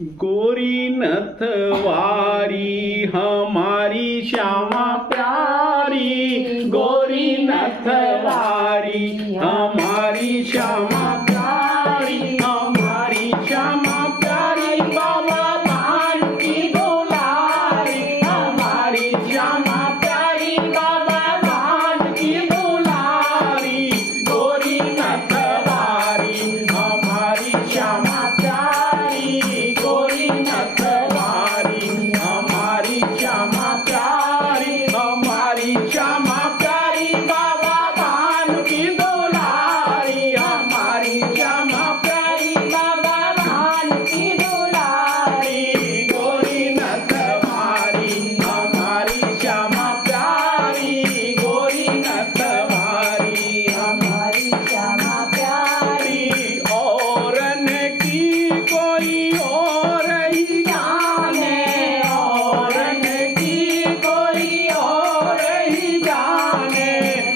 गोरी नथवारी हमारी श्यामा प्यारी, गोरी नथवारी हमारी श्यामा प्यारी, हमारी श्यामा प्यारी बाबा भान की दुलारी, हमारी श्यामा प्यारी बाबा भान की दुलारी, गोरी नथवारी हमारी श्यामा प्यारी, गोरी नथवारी हमारी श्यामा प्यारी, हमारी श्यामा प्यारी बाबा भान की दुलारी, हमारी श्यामा प्यारी बाबा भान की दुलारी, गोरी नथवारी हमारी श्यामा प्यारी, गोरी नथवारी हमारी श्यामा प्यारी। औरन की कोई और ही जाने, औरन की कोई और ही जाने,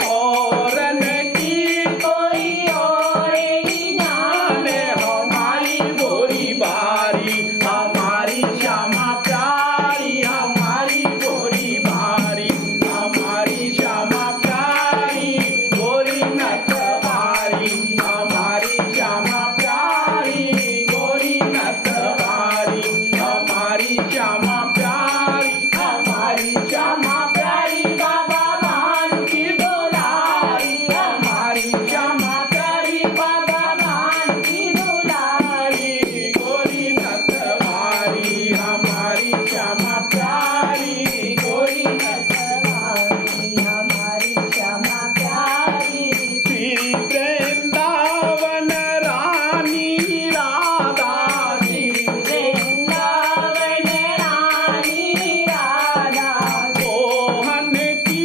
औरन की कोई और ही जाने, हमारी गोरी बारी हमारी श्यामा प्यारी, हमारी गोरी बारी हमारी श्यामा प्यारी, गोरी नथवारी हमारी श्यामा प्यारी, गोरी नथवारी हमारी श्यामा प्यारी, हमारी श्यामा प्यारी बाबा भान की दुलारी, हमारी श्यामा प्यारी बाबा भान की दुलारी, गोरी नथवारी हमारी श्यामा प्यारी, गोरी नथवारी हमारी श्यामा प्यारी। श्री वृंदावन रानी राधा, श्री वृंदावन रानी राधा, मोहन की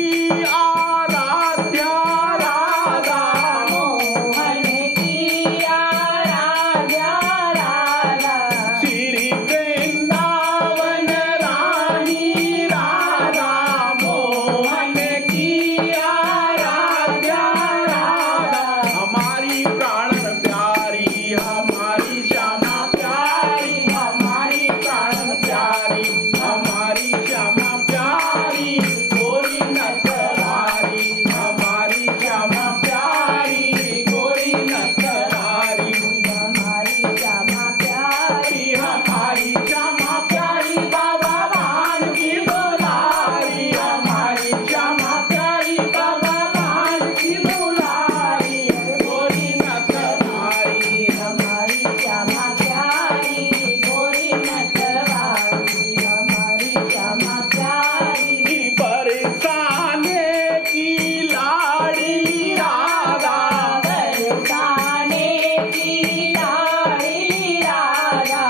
आराध्या राधा, मोहन की आराध्या राधा, श्री वृंदावन रानी राधा, मोहन की आराध्या राधा, हमारी प्राण प्यारी हमारी श्यामा प्यारी, हमारी प्राण प्यारी हमारी श्यामा प्यारी, गोरी नथवारी हमारी श्यामा प्यारी, गोरी नथवारी हमारी श्यामा प्यारी, हमारी श्यामा प्यारी बाबा भान की दुलारी, हमारी श्यामा प्यारी बाबा भान की दुलारी, गोरी नथवारी हमारी श्यामा प्यारी, गोरी नथवारी हमारी श्यामा प्यारी। बरसाने की लाडली राधा, बरसाने की लाडली राधा,